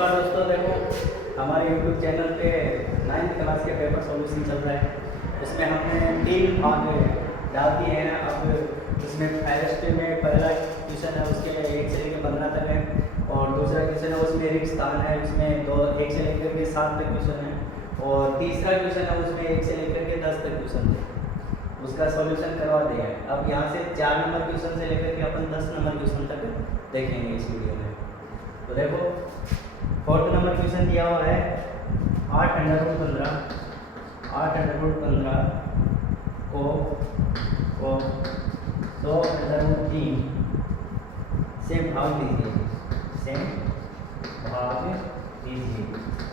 नमस्कार दोस्तों, देखो हमारे YouTube चैनल पे 9th क्लास के पेपर सॉल्यूशन चल रहा है। उसमें हमने 3 भाग डाल दिए हैं। अब उसमें फर्स्ट में पहला क्वेश्चन है, उसके 1 से लेकर 15 तक है, और दूसरा क्वेश्चन है उसमें रिक्त स्थान है, उसमें 1 से लेकर के 7 तक क्वेश्चन है, और तीसरा क्वेश्चन है उसमें 1 से लेकर के 10 तक क्वेश्चन है। उसका सॉल्यूशन करवा दिया है। अब यहाँ से 4 नंबर क्वेश्चन से लेकर के अपन 10 नंबर क्वेश्चन तक देखेंगे इस वीडियो में। तो देखो 4th नंबर क्वेश्चन दिया हुआ है 8√15 को 2√3 से भाग दीजिए।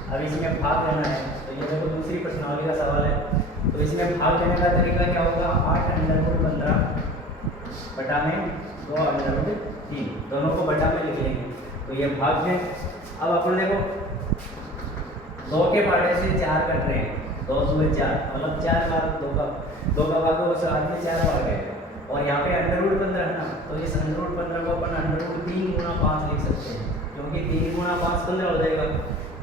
अब इसमें भाग करना है, तो ये देखो दूसरी प्रश्नावली का सवाल है। तो इसमें भाग देने का तरीका क्या होगा? 8√15 बटा में 2√3, दोनों को बटा में लिख लेंगे, तो ये भाग में। अब अपन देखो 2 के पाटे से 4 कट रहे हैं, 2 2 4, मतलब 4 बार 2 का भाग उस आदमी 4 बार गए, और यहाँ पे √15 है ना, तो इस √15 को अपन √3 गुणा 5 लिख सकते हैं, क्योंकि 3 गुणा 5 15 हो जाएगा,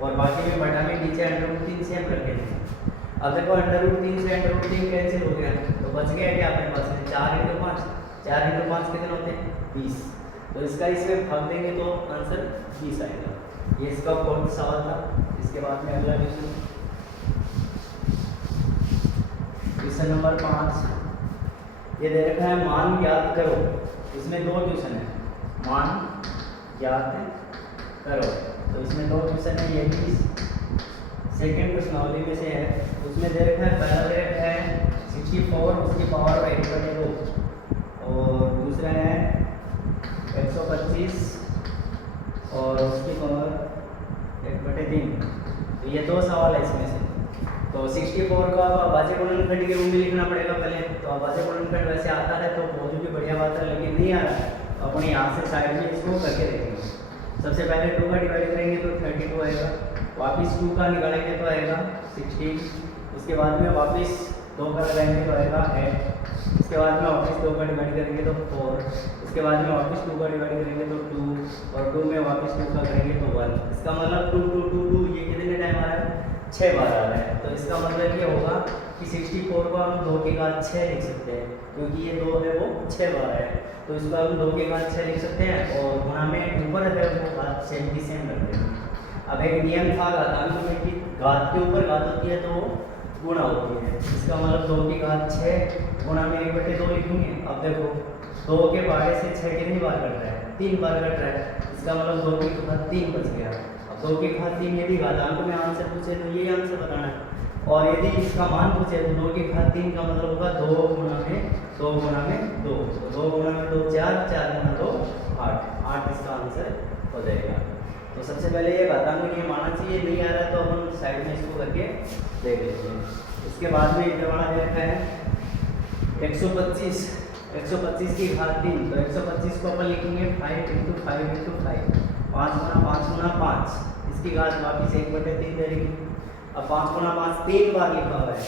और बाकी में बटा में नीचे √3 सेम रखेंगे। अब देखो √3 से √3 कैंसिल हो गया, तो बच गया क्या अपने पास में 4 × 5 कितने होते हैं? 20। तो इसका इसमें भाग देंगे तो आंसर 20 आएगा। ये इसका 4th सवाल था। इसके बाद में अगला क्वेश्चन नंबर 5, ये दे रखा है मान ज्ञात करो। इसमें 2 क्वेश्चन है, मान ज्ञात करो। तो इसमें 2 क्वेश्चन है, ये भी सेकेंड प्रश्नावली में से है। उसमें दे रखा है, पहला दे रखा है 64 उसकी पावर 1/2, और दूसरा है 125 और उसकी पावर 1/3। तो ये 2 सवाल है इसमें से। तो 64 का अभाज्य गुणनखंड के रूप में लिखना पड़ेगा पहले। तो अभाज्य गुणनखंड वैसे आता है तो बहुत भी बढ़िया बात है, लेकिन नहीं आ रहा है, तो अपन यहाँ से साइड में इसको करके देखेंगे। सबसे पहले 2 का डिवाइड करेंगे तो 32 आएगा, वापिस 2 का निकालेंगे तो आएगा 16, उसके बाद में वापिस 2 का लगाएंगे तो आएगा 8, इसके बाद में वापस 2 का डिवाइड करेंगे तो 4, इसके बाद में वापस 2 का डिवाइड करेंगे तो 2, और 2 में वापस 2 का करेंगे तो 1। इसका मतलब 2 2 2 2 ये कितने टाइम आ रहा है? 6 बार आ रहा है। तो इसका मतलब ये होगा कि 64 को हम 2 की घात 6 लिख सकते हैं, क्योंकि ये 2 है वो 6 बार है, तो इसको हम 2 की घात 6 लिख सकते हैं, और गुणा में ऊपर है वो घात सेम की सेम रखते हैं। अब एक नियम था घातांक में कि घात के ऊपर घात होती है तो गुणा होती है। इसका मतलब 2 की घात 6 गुणा में 1/2 लिखेंगे। अब देखो 2 के पाटे से 6 कितनी बार कट रहा है? 3 बार कट रहा है। इसका मतलब 2 की घात 3 बच गया। अब 2 की घात 3 यदि घातांक में आंसर पूछे तो ये आंसर बताना है, और यदि इसका मान पूछे तो 2 की घात 3 का मतलब होगा 2 गुणा में 2 गुणा में 2, तो 2 गुणा में 2 4, 4 गुणा 2 8 इसका आंसर हो जाएगा। तो सबसे पहले ये घातांक नियम आना चाहिए, नहीं आ रहा तो अपन साइड में इसको करके देख लेते हैं। इसके बाद में इधर वाला दे रखा है 125 की घात 3, तो 125 को अपन लिखेंगे 5 × 5 × 5, 5 गुणा 5 गुणा 5, इसकी घात वापिस 1/3 दे रही। अब 5 गुणा 5 3 बार लिखा हुआ है,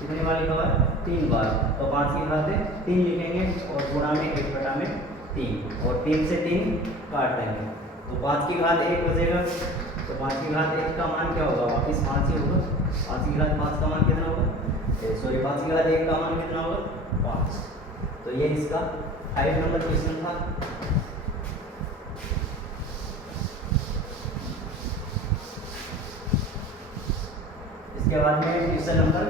कितनी बार लिखा हुआ है? 3 बार, तो 5 की घात 3 लिखेंगे, और गुणा में 1/3, और 3 से 3 काट देंगे, तो 5 की घात 1 बचेगा। तो 5 की घात 1 का मान क्या होगा? वापिस 5 ही होगा। 5 की घात 5 का मान कितना होगा? 5 की घात 1 का मान कितना होगा? 5। तो ये इसका 5 नंबर क्वेश्चन था। इसके बाद में क्वेश्चन नंबर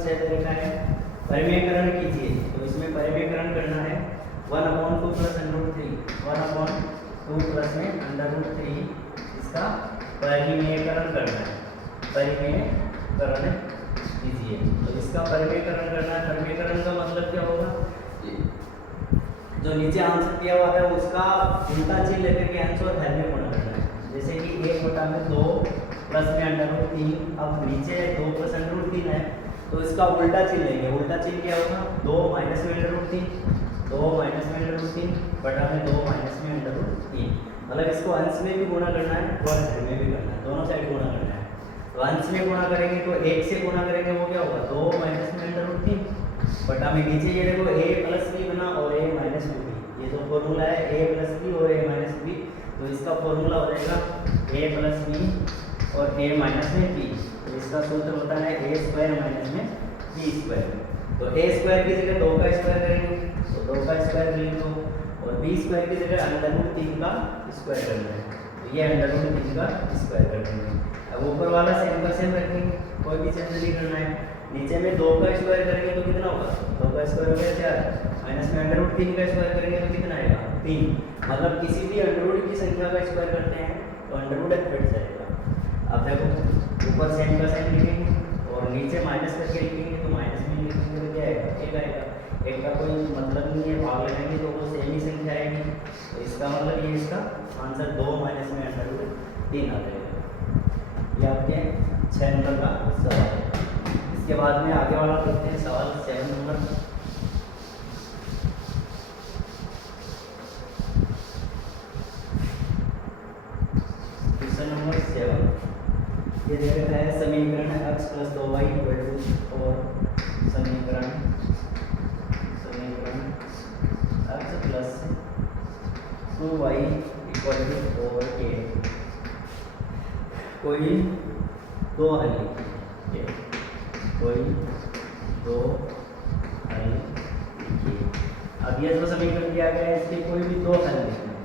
6 दे रखा है परिमेयकरण कीजिए। तो इसमें परिमेयकरण करना है 1/2 + √3, 1/2 प्लस में √3, इसका परिमेयकरण करना है। परिमेयकरण कीजिए, तो इसका परिमेयकरण करना है। परिमेयकरण का मतलब क्या होगा? जो नीचे आंसर दिया हुआ है उसका उल्टा चिन्ह लेकर के आंसर धन में गुणा करना है। जैसे कि 1/2 प्लस में √3, अब नीचे 2 + √3 है, तो इसका उल्टा चिन्ह लेंगे। उल्टा चिन्ह क्या होगा? 2 - में √3, 2 - में √3 बटा में 2 - में √3। मतलब इसको अंश में भी गुणा करना है और धन में भी करना है, दोनों साइड गुणा करना है। तो अंश में गुणा करेंगे तो 1 से गुणा करेंगे, वो क्या होगा? 2 - में √3 बटा में नीचे ये देखो a + b बना और a - b, ये तो फॉर्मूला है a + b और a - b, तो इसका फॉर्मूला हो जाएगा a प्लस बी और a माइनस में b। तो इसका सूत्र होता है a स्क्वायर माइनस में b स्क्वायर। तो a स्क्वायर की जगह 2 का स्क्वायर करेंगे तो 2 का स्क्वायर ले लो, और b स्क्वायर की जगह अंडर रूट 3 का स्क्वायर करना है, तो ये अंडर रूट 3 का स्क्वायर कर देंगे। अब ऊपर वाला सेम का सेम रखेंगे, कोई भी चेंज नहीं करना है। नीचे में 2 का स्क्वायर करेंगे तो कितना होगा, 2 का स्क्वायर हो गया 4, माइनस में अंडर रूट 3 का स्क्वायर करेंगे तो कितना आएगा 3। मतलब किसी भी अंडर रूट की संख्या का स्क्वायर करते हैं तो अंडर रूट हट जाएगा। अब देखो ऊपर सेम का सेम लिखेंगे और नीचे माइनस करके लिखेंगे, तो माइनस में लिखेंगे तो क्या आएगा, एक आएगा। एक का कोई मतलब नहीं है, भाग लगाएंगे तो वो सेम ही संख्या आएगी। तो इसका मतलब ये इसका आंसर 2 माइनस में अंडर रूट 3 आ जाएगा। ये आपके 6 नंबर का सवाल है। इसके बाद में आगे वाला करते हैं सवाल 7 नंबर। क्वेश्चन नंबर 7 ये दे रखा है समीकरण x प्लस 2y और समीकरण x plus 2y equal to 4 के कोई दो हल लिखिए, कोई दो हल लिखिए। अब ये जो समीकरण दिया गया है इसके कोई भी दो हल लिखना है।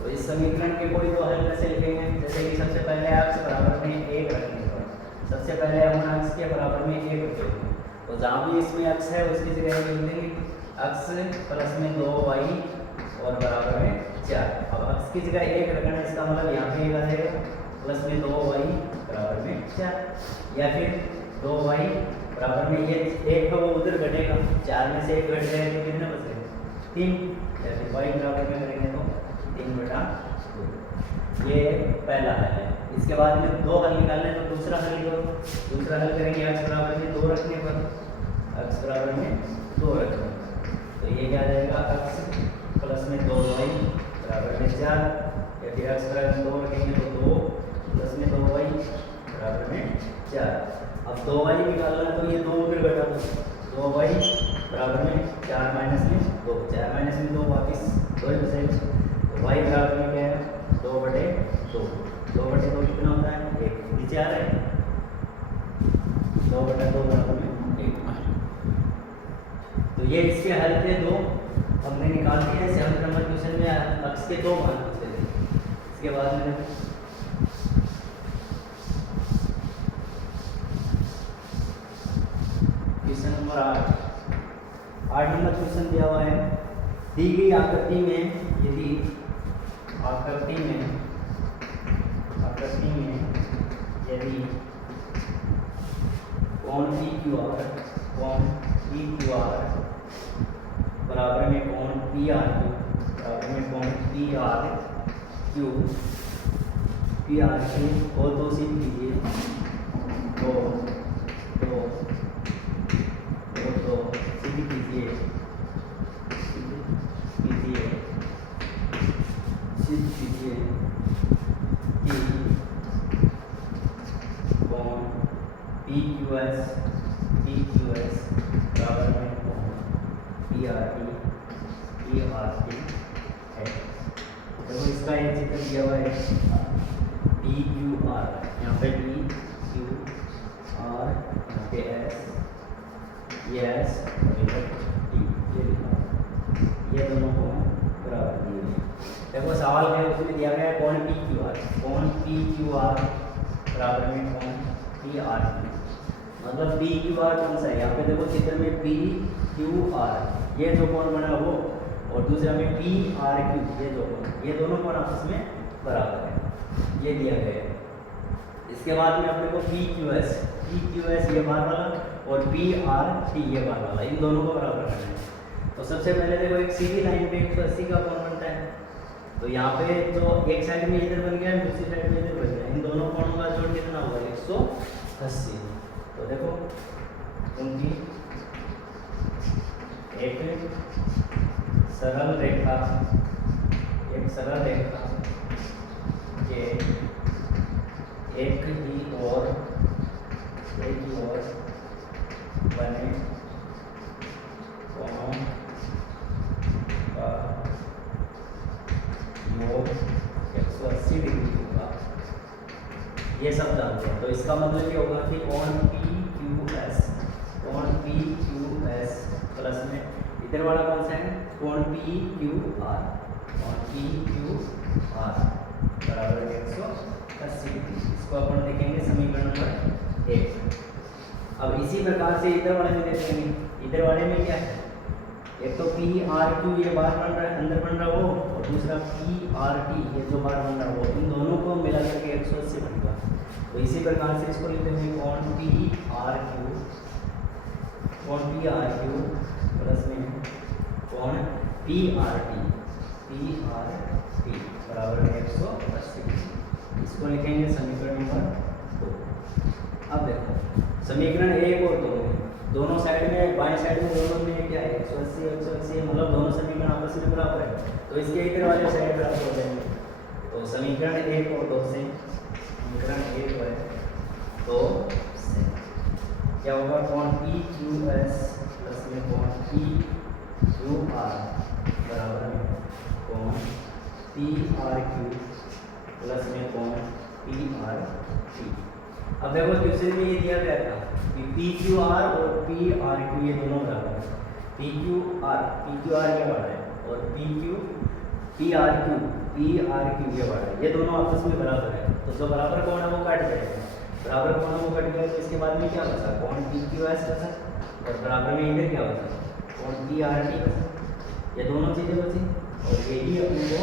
तो इस समीकरण के कोई दो हल कैसे लिखेंगे, जैसे कि सबसे पहले x बराबर में 1 रखने पर सबसे पहले हम x के बराबर में 1 रखेंगे, तो जहाँ भी इसमें x है उसकी जगह लिख देंगे x प्लस में 2y और बराबर में 4। अब x की जगह 1 रखना है, इसका मतलब यहाँ पे 1 आ जाएगा प्लस में 2y बराबर में 4, या फिर 2y बराबर में ये 1 है वो उधर घटेगा, 4 में से 1 घट जाएगा तो कितना बचेगा 3, या फिर y बराबर में करेंगे तो 3/2। ये पहला हल है। इसके बाद में दो हल निकालने तो दूसरा हल लिखो। दूसरा हल करेंगे x बराबर में 2 रखने पर, x बराबर में 2 रखने तो ये क्या आ जाएगा x प्लस में 2y बराबर में 4, या फिर x बराबर में 2 रखेंगे तो 2 प्लस में 2y बराबर में 4। अब 2y निकालना तो ये 2 उधर घटा दो, 2y बराबर में 4 माइनस में 2, 4 माइनस में 2 वापिस 2 ही बचेगा। तो y बराबर में क्या है 2/2, 2/2 कितना होता है 1, नीचे आ रहा है 2/2 बराबर में 1। तो ये इसके हल थे दो, हमने निकाल दिए हैं। 7 नंबर क्वेश्चन में x के 2 मान पूछे थे। इसके बाद में क्वेश्चन नंबर 8 नंबर क्वेश्चन दिया हुआ है, दी गई आकृति में यदि आकृति में यदि कोण PQR बराबर में कोण PRQ बराबर में कोण PRQ और दो सिद्ध कीजिए, दो सिद्ध कीजिए कि कोण PQS बराबर में कोण PRT है। तो इसका एक चित्र दिया हुआ है PQR, यहाँ पे PQR, यहाँ पे S T, ये दोनों को बराबर दिए हैं। देखो सवाल है उसमें दिया गया है कोण PQR बराबर में कोण PRT, मतलब PQR कौन सा है, यहाँ पे देखो चित्र में PQR ये जो कोण बना वो, और दूसरा में PRQ ये जो कोण, ये दोनों कोण आपस में बराबर है, ये दिया गया है। इसके बाद में अपने को PQS ये बार वाला और PRT ये बार वाला, इन दोनों को बराबर करना है। तो सबसे पहले देखो एक सीधी लाइन पे 180 का कोण बनता है, तो यहाँ पे जो एक साइड में इधर बन गया दूसरी साइड में इधर बन गया, इन दोनों कोणों का जोड़ कितना होगा 180। तो देखो उनकी एक सरल रेखा के एक ही ओर बने कोणों का योग 180 डिग्री ये सब जानते हैं। तो इसका मतलब ये होगा कि कोण पी क्यू एस प्लस में इधर वाला कौन सा है, कोण पी क्यू आर बराबर 180 डिग्री। इसको अपन देखेंगे समीकरण नंबर 1। अब इसी प्रकार से इधर वाले में देखेंगे। इधर वाले में क्या है, एक तो पी आर क्यू ये बार बन रहा है, अंदर बन रहा है वो, और दूसरा पी आर टी ये जो बार बन रहा है वो, इन दोनों को मिला करके 180 बनेगा। तो इसी प्रकार से इसको लिखते हैं कोण पी आर क्यू प्लस में कोण पी आर टी बराबर 180। इसको लिखेंगे समीकरण नंबर 2। अब देखो समीकरण 1 और 2 में दोनों साइड में, बाएं साइड में दोनों में क्या है 180 मतलब दोनों समीकरण आपस में बराबर है, तो इसके इधर वाले साइड बराबर हो जाएंगे। तो समीकरण 1 और 2 से समीकरण 1 है तो क्या होगा, कोण पी क्यू एस प्लस में कोण पी क्यू आर बराबर में कोण पी आर क्यू प्लस में कोण पी आर टी। अब देखो क्वेश्चन में ये दिया गया था कि पी क्यू आर और पी आर क्यू ये दोनों बराबर है। पी क्यू आर ये बड़ा है और पी आर क्यू ये बड़ा है, ये दोनों आपस में बराबर है। तो जो बराबर कोण है वो कट जाएगा, बराबर कोण है वो कट गया। तो इसके बाद में क्या बचा, कोण पी क्यू एस बचा, और बराबर में इधर क्या बचा, कोण पी आर टी बचा। ये दोनों चीज़ें बची और यही अपने को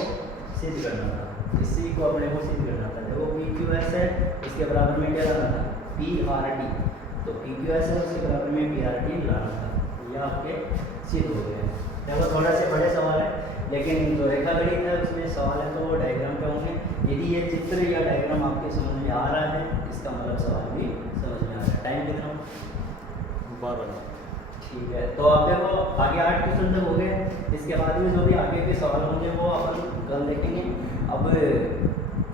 सिद्ध करना था, इसी को अपने को सिद्ध करना था। देखो पी क्यू एस है, इसके बराबर में क्या लाना था, पी आर टी, तो पी क्यू एस है उसके बराबर में पी आर टी लाना था। ये आपके सिद्ध हो गए। देखो थोड़ा से बड़े सवाल है, लेकिन जो रेखा गणित है उसमें सवाल है तो वो डायग्राम पे होंगे। यदि ये चित्र या डायग्राम आपके समझ में आ रहा है, इसका मतलब सवाल भी समझ में आ रहा है। टाइम कितना, 12। ठीक है। तो अब देखो आगे 8 क्वेश्चन तक हो गए, इसके बाद में जो भी आगे के सवाल होंगे वो अपन कल देखेंगे। अब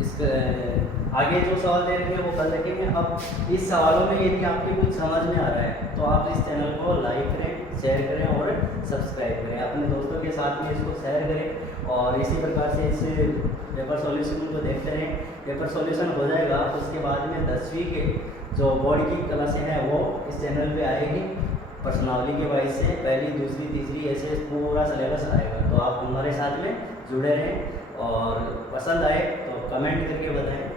इस आगे जो सवाल दे रहे हैं वो कल देखेंगे। अब इस सवालों में यदि आपके कुछ समझ में आ रहा है तो आप इस चैनल को लाइक करें, शेयर करें और सब्सक्राइब करें, अपने दोस्तों के साथ में इसको शेयर करें। और इसी प्रकार से इस पेपर सॉल्यूशन को देखते रहें। पेपर सॉल्यूशन हो जाएगा तो उसके बाद में 10वीं के जो बोर्ड की क्लासें हैं वो इस चैनल पे आएगी। पर्सनावली के वाइज से पहली, दूसरी, तीसरी ऐसे पूरा सिलेबस आएगा। तो आप हमारे साथ में जुड़े रहें और पसंद आए तो कमेंट करके बताएं।